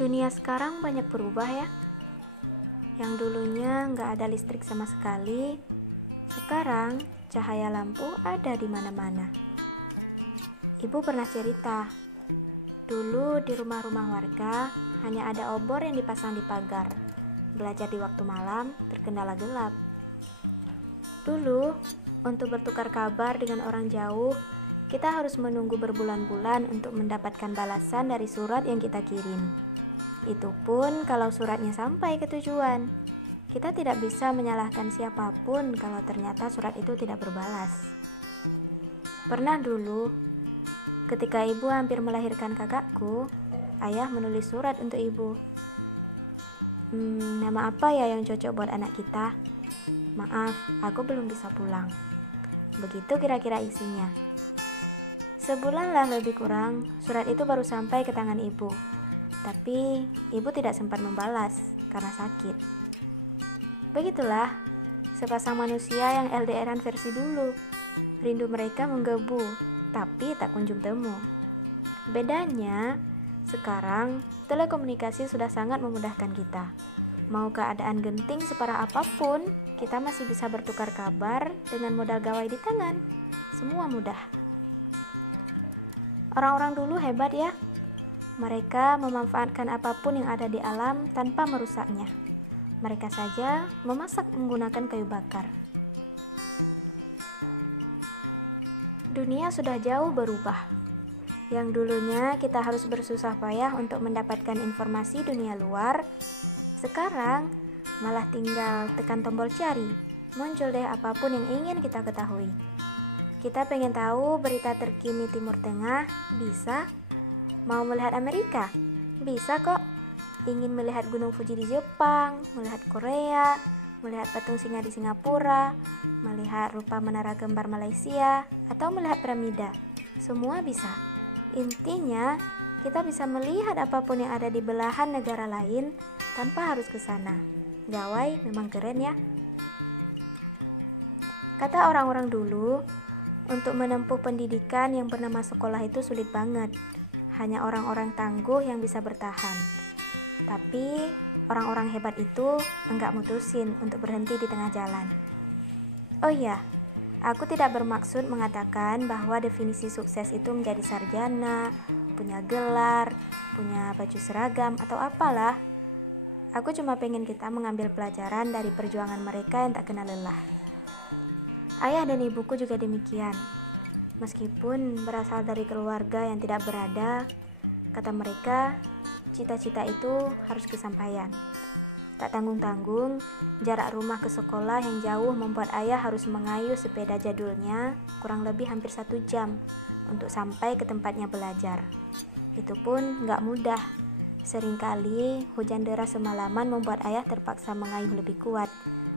Dunia sekarang banyak berubah ya. Yang dulunya nggak ada listrik sama sekali, sekarang cahaya lampu ada di mana-mana. Ibu pernah cerita, dulu di rumah-rumah warga hanya ada obor yang dipasang di pagar. Belajar di waktu malam terkendala gelap. Dulu, untuk bertukar kabar dengan orang jauh, kita harus menunggu berbulan-bulan untuk mendapatkan balasan dari surat yang kita kirim. Itu pun kalau suratnya sampai ke tujuan. Kita tidak bisa menyalahkan siapapun kalau ternyata surat itu tidak berbalas. Pernah dulu, ketika ibu hampir melahirkan kakakku, ayah menulis surat untuk ibu. Nama apa ya yang cocok buat anak kita? Maaf, aku belum bisa pulang. Begitu kira-kira isinya. Sebulanlah lebih kurang, surat itu baru sampai ke tangan ibu. Tapi ibu tidak sempat membalas karena sakit. Begitulah sepasang manusia yang LDRan versi dulu. Rindu mereka menggebu, tapi tak kunjung temu. Bedanya, sekarang telekomunikasi sudah sangat memudahkan kita. Mau keadaan genting separah apapun, kita masih bisa bertukar kabar dengan modal gawai di tangan. Semua mudah. Orang-orang dulu hebat ya. Mereka memanfaatkan apapun yang ada di alam tanpa merusaknya. Mereka saja memasak menggunakan kayu bakar. Dunia sudah jauh berubah. Yang dulunya kita harus bersusah payah untuk mendapatkan informasi dunia luar, sekarang malah tinggal tekan tombol cari. Muncul deh apapun yang ingin kita ketahui. Kita pengen tahu berita terkini Timur Tengah, bisa. Mau melihat Amerika? Bisa kok. Ingin melihat Gunung Fuji di Jepang, melihat Korea, melihat patung singa di Singapura, melihat rupa menara kembar Malaysia, atau melihat piramida. Semua bisa. Intinya, kita bisa melihat apapun yang ada di belahan negara lain tanpa harus ke sana. Gawai memang keren ya. Kata orang-orang dulu, untuk menempuh pendidikan yang bernama sekolah itu sulit banget. Hanya orang-orang tangguh yang bisa bertahan. Tapi orang-orang hebat itu enggak mutusin untuk berhenti di tengah jalan. Oh iya, aku tidak bermaksud mengatakan bahwa definisi sukses itu menjadi sarjana, punya gelar, punya baju seragam, atau apalah. Aku cuma pengen kita mengambil pelajaran dari perjuangan mereka yang tak kenal lelah. Ayah dan ibuku juga demikian. Meskipun berasal dari keluarga yang tidak berada, kata mereka, cita-cita itu harus kesampaian. Tak tanggung-tanggung, jarak rumah ke sekolah yang jauh membuat ayah harus mengayuh sepeda jadulnya kurang lebih hampir 1 jam untuk sampai ke tempatnya belajar. Itu pun gak mudah. Seringkali hujan deras semalaman membuat ayah terpaksa mengayuh lebih kuat.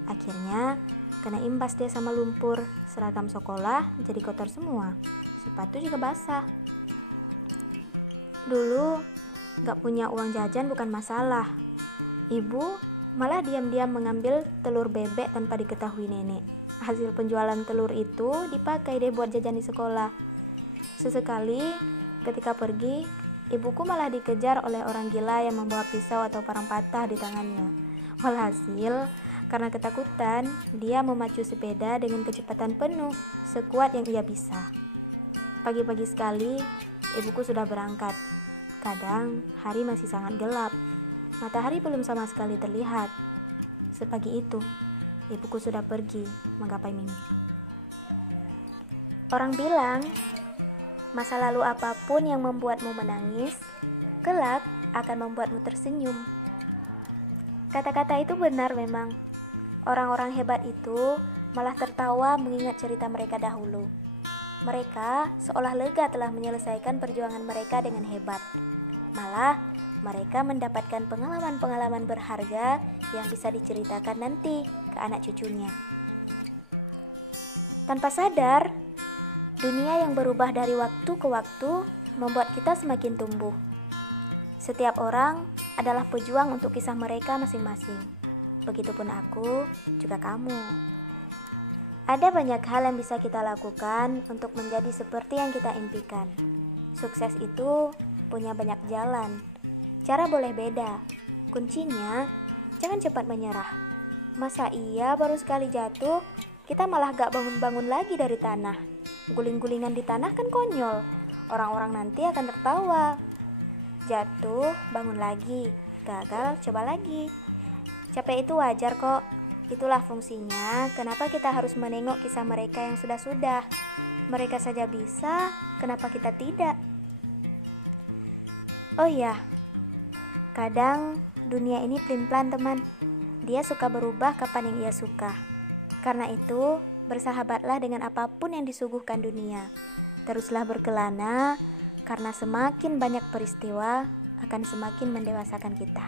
Akhirnya, kena imbas dia sama lumpur, seragam sekolah jadi kotor semua, sepatu juga basah. Dulu, gak punya uang jajan bukan masalah. Ibu malah diam-diam mengambil telur bebek tanpa diketahui nenek. Hasil penjualan telur itu dipakai deh buat jajan di sekolah. Sesekali, ketika pergi, ibuku malah dikejar oleh orang gila yang membawa pisau atau parang patah di tangannya. Walhasil, karena ketakutan, dia memacu sepeda dengan kecepatan penuh, sekuat yang ia bisa. Pagi-pagi sekali, ibuku sudah berangkat. Kadang, hari masih sangat gelap. Matahari belum sama sekali terlihat. Sepagi itu, ibuku sudah pergi menggapai mimpi. Orang bilang, masa lalu apapun yang membuatmu menangis, kelak akan membuatmu tersenyum. Kata-kata itu benar memang. Orang-orang hebat itu malah tertawa mengingat cerita mereka dahulu. Mereka seolah lega telah menyelesaikan perjuangan mereka dengan hebat. Malah, mereka mendapatkan pengalaman-pengalaman berharga yang bisa diceritakan nanti ke anak cucunya. Tanpa sadar, dunia yang berubah dari waktu ke waktu membuat kita semakin tumbuh. Setiap orang adalah pejuang untuk kisah mereka masing-masing. Begitupun aku, juga kamu. Ada banyak hal yang bisa kita lakukan untuk menjadi seperti yang kita impikan. Sukses itu punya banyak jalan. Cara boleh beda. Kuncinya, jangan cepat menyerah. Masa iya baru sekali jatuh, kita malah gak bangun-bangun lagi dari tanah? Guling-gulingan di tanah kan konyol. Orang-orang nanti akan tertawa. Jatuh, bangun lagi. Gagal, coba lagi. Capek itu wajar kok. Itulah fungsinya kenapa kita harus menengok kisah mereka yang sudah-sudah. Mereka saja bisa, kenapa kita tidak? Oh iya, kadang dunia ini pelin-pelan teman. Dia suka berubah kapan yang ia suka. Karena itu, bersahabatlah dengan apapun yang disuguhkan dunia. Teruslah berkelana, karena semakin banyak peristiwa akan semakin mendewasakan kita.